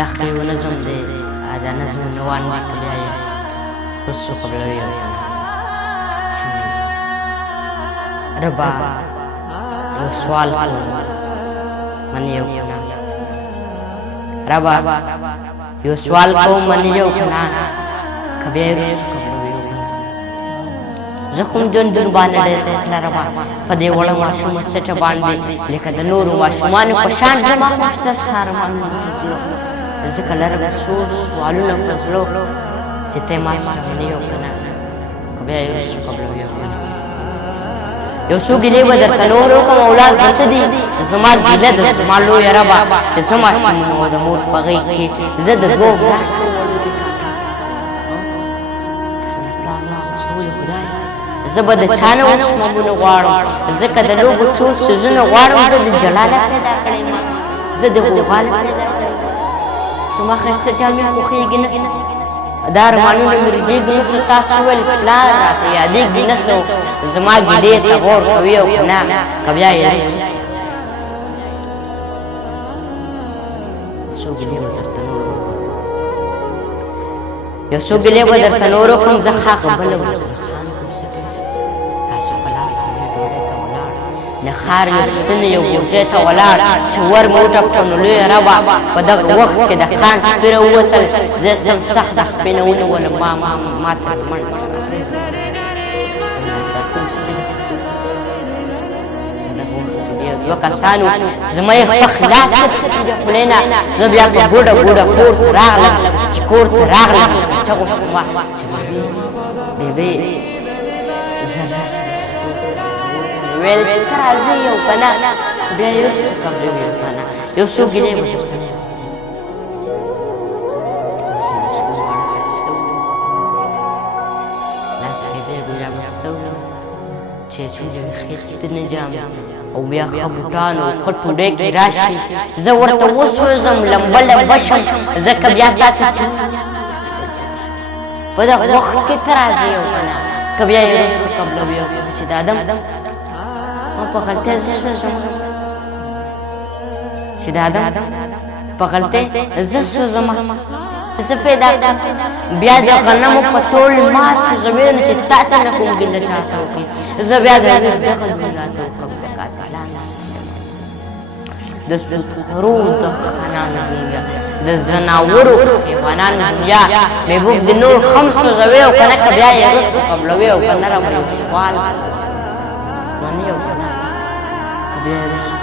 دښتې یو نظم دی دا نظم روان دی که بیا یې رستو قبلوي او که نه چې ربه یو سوال کوم منې او که نه ربه یو سوال کوم منې او که نه که بیا یې رستو قبلوي او که نه زه کوم ژوند درباندې ډېر کله ربه په دې وړه ماشومه سټه باندې لکه د نورو ماشومانو په شان زما خو شته ستا ارمانونه په زړه ځکه لرم څو سوالونه په زړه چې ته یې ما سره منې او که نه که بیا یې رستو قبلوي او که نه یو څو ګیلې به درته نور وکړم اولاد دلته دي زما ګیله ده زما لویه ربه چې زه ماشوم وم د مور په غېږ کې زه د دوو میاشتو وړوکې کاکا تر پلار ما غوڅولې خدایه زه به د چا نه اوس ممونه غواړم ځکه د لوبو څو څیزونه غواړم زه د جلاله پیدا کړی ما زه د غوغاله پیدا کړی زما ښایسته جامې خوښېږي نه څه دا ارمانونه مې رجېږي نه څه تاسو وویل پلار راته یادېږي نه څه زما ګیلې ته غور کوي او که نه که بیا یې څو ګیلې به درته نور وکړم یو څو ګیلې به درته نور وکړم زه خاکه بله له ښار یو ستن یو ګوجۍ ته ولاړ چې ور مې وټکټه نو لویه ربه په دغه وخت کې د خان سپیره ووتل زه سم سخت د خپې نه ونیولم ما ته منډه دوه کسانو زما یې پخ لاس د خولې نه زه بیا په ګوډه ګوډه کور ته راغلم چې کور ته راغلم چغو شوه چې بېبې زر زر ویل چې ته راځې او که نه بیا یې رستو قبلوي او که نه یو څو ګیلې به درته لاس کې بیا ګلاب اخیستی چې اخیستنې جام او بیا ښه بوټان او ښه ټوډۍ کې راشي زه ورته وسوځم لمبه لمبه شم ځکه بیا تا ته په دغه وخت کې ته راځې او که نه که بیا یې رستو قبلوي او که چې د ادم ما په غلطۍ زه سوځم چې د ادم په غلطۍ زه سوځم زه پیدا کړم بیا د غنمو په تول ما سوځوي نو چې تا ته نه کوم ګیله چاته وکړم زه بیا د هغې دغه ګناته وکړم د قاتلانو د سپرو د خانانو دنیا د ځناورو حیوانانو دنیا محبوب د نور هم سوځوي او که نه که بیا یې رستو قبلوي او که نه ربه یو سوال منې او که نه که بیا یې رستو